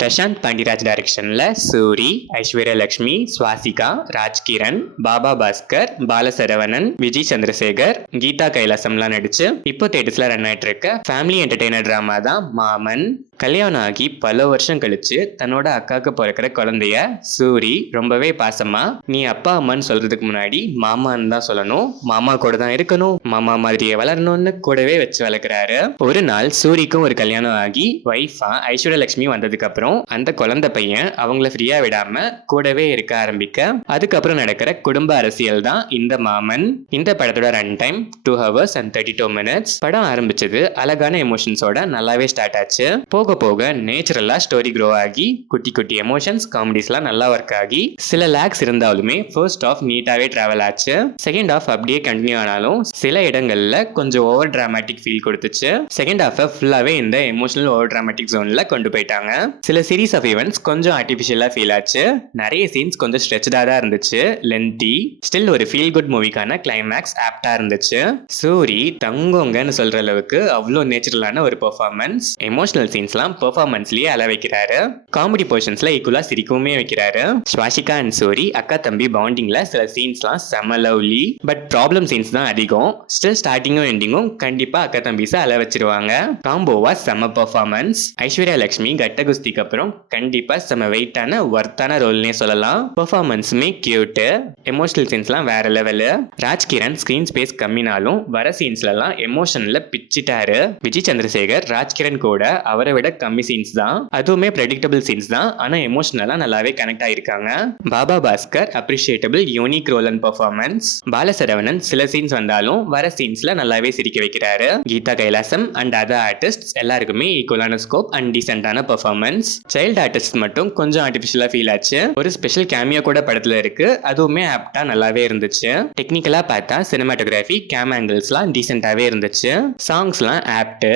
பிரசாந்த் பாண்டிராஜ் டைரக்ஷன்ல சூரி, ஐஸ்வர்யா லட்சுமி, சுவாசிகா, ராஜ்கிரண், பாபா பாஸ்கர், பாலசரவணன், விஜய் சந்திரசேகர், கீதா கைலாசம்லாம் நடிச்சு இப்போ தேட்டர்ஸ்ல ரன் ஆயிட்டு இருக்க ஃபேமிலி என்டர்டெய்னர் டிராமா தான் மாமன். கல்யாணம் ஆகி பல வருஷம் கழிச்சு தன்னோட அக்காவுக்கு பிறக்கிற குழந்தைய சூரி ரொம்பவே பாசமா நீ அப்பா அம்மான்னு சொல்றதுக்கு முன்னாடி மாமான்னு தான் சொல்லணும், மாமா கூட தான் இருக்கணும், மாமா மாதிரியே வளரணும்னு கூடவே வச்சு வளர்க்குறாரு. ஒரு நாள் சூரிக்கும் ஒரு கல்யாணம் ஆகி ஒய்ஃபா ஐஸ்வர்யா லட்சுமி வந்ததுக்கு அப்புறம் அந்த குழந்தை பையன் அவங்கள ஃப்ரீயா விடாம கூடவே இருக்க ஆரம்பிக்க அதுக்கப்புறம் நடக்கிற குடும்ப அரசியல் தான் இந்த மாமன். இந்த படத்தோட run time 2 hours and 32 minutes. படம் ஆரம்பிச்சது அழகான எமோஷன்ஸோட நல்லாவே ஸ்டார்ட் ஆச்சு. போக போக நேச்சுரலா ஸ்டோரி க்ரோ ஆகி குட்டி குட்டி எமோஷன்ஸ் காமெடிஸ்லாம் நல்லா ஒர்க் ஆகி சில லேக்ஸ் இருந்தாலுமே ஃபர்ஸ்ட் ஆஃப் நீட்டாவே டிராவல் ஆச்சு. செகண்ட் ஆஃப் அப்படியே கண்டினியூ ஆனாலும் சில இடங்கள்ல கொஞ்சம் ஓவர் டிராமாட்டிக் ஃபீல் கொடுத்துச்சு. செகண்ட் ஆஃப் ஃபுல்லாவே இந்த எமோஷனல் ஓவர் டிராமாட்டிக் ஜோன்ல கொண்டு போயிட்டாங்க. சில சீரீஸ் ஆஃப் ஈவெண்ட்ஸ் கொஞ்சம் ஆர்டிஃபிஷியலா ஃபீல் ஆச்சு. நிறைய சீன்ஸ் கொஞ்சம் ஸ்ட்ரெச்சடா தான் இருந்துச்சு, லென்த்தி. ஸ்டில் ஒரு ஃபீல் குட் மூவிக்கான கிளைமேக்ஸ் ஆப்டா இருந்துச்சு. சூரி தங்கோங்கன்னு சொல்ற அளவுக்கு அவ்வளோ நேச்சுரலான ஒரு பெர்ஃபார்மன்ஸ். எமோஷனல் சீன்ஸ்லாம் பெர்ஃபார்மன்ஸ்லயே அள வைக்கிறாரு. காமெடி போர்ஷன்ஸ்ல ஈக்குவலா சிரிக்கவுமே வைக்கிறாரு. ஸ்வாசிகா அண்ட் சூரி அக்கா தம்பி பாண்டிங்ல சில சீன்ஸ்லாம் செம லவ்லி. பட் ப்ராப்ளம் சீன்ஸ் தான் அதிகம். ஸ்டில் ஸ்டார்டிங்கும் எண்டிங்கும் கண்டிப்பா அக்கா தம்பிஸை அள வச்சிருவாங்க. காம்போவா செம பெர்ஃபார்மன்ஸ். ஐஸ்வர்யா லட்சுமி கட்ட குஸ்திக்கு அப்புறம் கண்டிப்பா செம வெயிட்டான ஒர்த்தான ரோல்னே சொல்லலாம். பெர்ஃபார்மன்ஸுமே கியூட்டு, எமோஷனல் சீன்ஸ்லாம் வேற லெவலு. ராஜ்கிரண் ஸ்கிரீன் ஸ்பேஸ் கம்மினாலும் வர சீன்ஸ்லாம் எமோஷன்ல பிச்சிட்டாரு. விஜய் சந்திரசேகர் ராஜ்கிரண் கூட அவரை விட கம்மி சீன்ஸ் தான், அதுவுமே ப்ரெடிக்டபிள் சீன்ஸ் தான், ஆனா எமோஷனலா நல்லாவே கனெக்ட் ஆயிருக்காங்க. Baba Bhaskar appreciatable unique role and performance. Balasaravanan சில சீன்ஸ் வந்தாலும் வர சீன்ஸ்ல நல்லாவே சிரிக்க வைக்கிறாரு. Geetha Kailasam and other artist எல்லாருக்குமே ஈக்குவலான ஸ்கோப் அண்ட் டீசென்டான பெர்ஃபார்மன்ஸ். சைல்டு ஆர்டிஸ்ட் மட்டும் கொஞ்சம் ஆர்டிஃபிஷியலா ஃபீல் ஆச்சு. ஒரு ஸ்பெஷல் கேமியோ கூட படத்துல இருக்கு, அதுவுமே ஆப்டா நல்லாவே இருந்துச்சு. டெக்னிக்கலா பார்த்தா சினிமாட்டோகிராஃபி கேம் ஆங்கிள்ஸ்லாம் டீசென்டாவே இருந்துச்சு. சாங்ஸ்லாம் ஆப்ட்.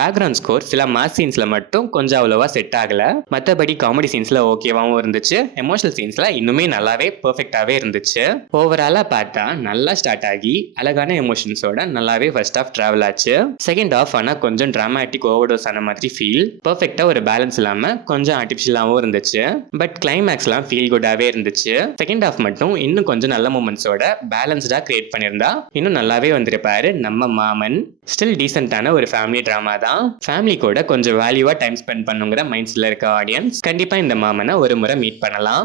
பேக்ரவுண்ட் ஸ்கோர் சில மாஸ் சீன்ஸ்ல மட்டும் கொஞ்சம் அவ்வளவா செட் ஆகல. மற்றபடி காமெடி சீன்ஸ்ல ஓகேவாவும் இருந்துச்சு. எமோஷனல் சீன்ஸ்ல இன்னுமே நல்லாவே பெர்ஃபெக்டாவே இருந்துச்சு. ஓவராலா பார்த்தா நல்லா ஸ்டார்ட் ஆகி அழகான எமோஷன்ஸோட நல்லாவே ஃபர்ஸ்ட் ஆஃப் டிராவல் ஆச்சு. செகண்ட் ஆஃப் ஆனா கொஞ்சம் டிராமாட்டிக் ஓவர்டோஸ் ஆன மாதிரி ஃபீல். பெர்ஃபெக்டா ஒரு பேலன்ஸ் இல்லாம கொஞ்சம் ஆர்டிஃபிஷியலாவும் இருந்துச்சு. பட் கிளைமேக்ஸ்லாம் ஃபீல் குட்டாவே இருந்துச்சு. செகண்ட் ஆஃப் மட்டும் இன்னும் கொஞ்சம் நல்ல மூமெண்ட்ஸோட பேலன்ஸ்டா கிரியேட் பண்ணியிருந்தா இன்னும் நல்லாவே வந்திருப்பாரு நம்ம மாமன். ஸ்டில் டீசென்டான ஒரு ஃபேமிலி டிராமா தான். ஃபேமிலி கூட கொஞ்சம் வேல்யூவா டைம் ஸ்பெண்ட் பண்ணுங்கிற மைண்ட்ஸ்ல இருக்க ஆடியன்ஸ் கண்டிப்பா இந்த மாமனை ஒரு முறை மீட் பண்ணலாம்.